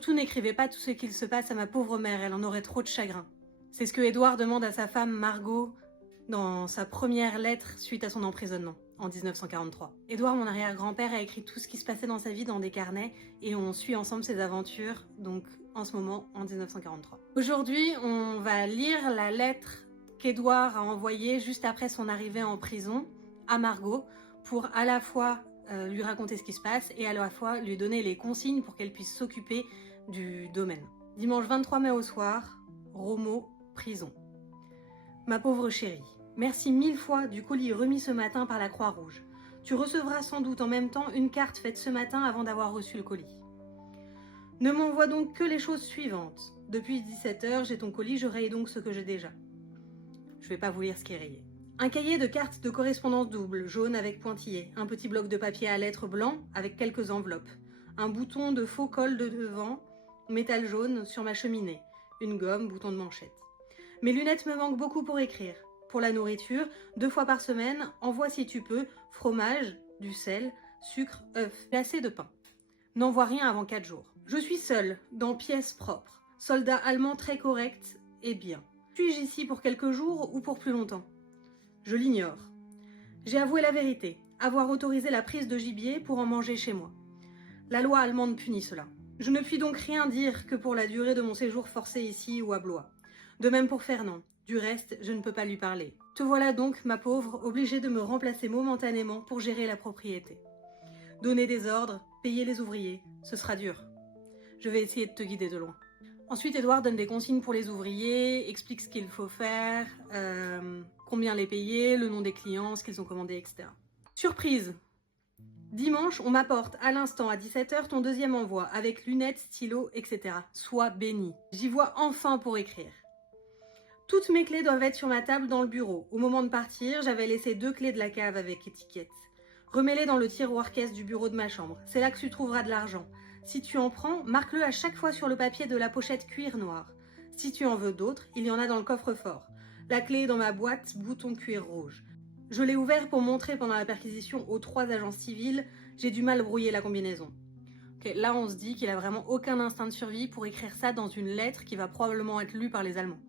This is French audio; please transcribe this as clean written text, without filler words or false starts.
Surtout n'écrivez pas tout ce qu'il se passe à ma pauvre mère, elle en aurait trop de chagrin. C'est ce que Édouard demande à sa femme Margot dans sa première lettre suite à son emprisonnement, en 1943. Édouard, mon arrière-grand-père, a écrit tout ce qui se passait dans sa vie dans des carnets et on suit ensemble ses aventures, donc en ce moment, en 1943. Aujourd'hui, on va lire la lettre qu'Édouard a envoyée juste après son arrivée en prison à Margot pour à la fois lui raconter ce qui se passe et à la fois lui donner les consignes pour qu'elle puisse s'occuper du domaine. Dimanche 23 mai au soir, Romo, prison. Ma pauvre chérie, merci 1000 fois du colis remis ce matin par la Croix-Rouge. Tu recevras sans doute en même temps une carte faite ce matin avant d'avoir reçu le colis. Ne m'envoie donc que les choses suivantes. Depuis 17h, j'ai ton colis, je raye donc ce que j'ai déjà. Je vais pas vous lire ce qui est rayé. Un cahier de cartes de correspondance double, jaune avec pointillés, un petit bloc de papier à lettres blanc avec quelques enveloppes, un bouton de faux col de devant, métal jaune sur ma cheminée, une gomme, bouton de manchette. Mes lunettes me manquent beaucoup pour écrire. Pour la nourriture, 2 fois par semaine, envoie si tu peux, fromage, du sel, sucre, œufs, et assez de pain. N'envoie rien avant 4 jours. Je suis seule, dans pièce propre, soldat allemand très correct et bien. Suis-je ici pour quelques jours ou pour plus longtemps ? Je l'ignore. J'ai avoué la vérité, avoir autorisé la prise de gibier pour en manger chez moi. La loi allemande punit cela. Je ne puis donc rien dire que pour la durée de mon séjour forcé ici ou à Blois. De même pour Fernand. Du reste, je ne peux pas lui parler. Te voilà donc, ma pauvre, obligée de me remplacer momentanément pour gérer la propriété. Donner des ordres, payer les ouvriers, ce sera dur. Je vais essayer de te guider de loin. Ensuite, Édouard donne des consignes pour les ouvriers, explique ce qu'il faut faire, combien les payer, le nom des clients, ce qu'ils ont commandé, etc. Surprise! Dimanche, on m'apporte à l'instant à 17h ton deuxième envoi, avec lunettes, stylos, etc. Sois béni. J'y vois enfin pour écrire. Toutes mes clés doivent être sur ma table dans le bureau. Au moment de partir, j'avais laissé 2 clés de la cave avec étiquette. Remets-les dans le tiroir caisse du bureau de ma chambre. C'est là que tu trouveras de l'argent. Si tu en prends, marque-le à chaque fois sur le papier de la pochette cuir noir. Si tu en veux d'autres, il y en a dans le coffre-fort. La clé est dans ma boîte, bouton cuir rouge. Je l'ai ouvert pour montrer pendant la perquisition aux 3 agents civils. J'ai du mal à brouiller la combinaison. Okay, là, on se dit qu'il a vraiment aucun instinct de survie pour écrire ça dans une lettre qui va probablement être lue par les Allemands.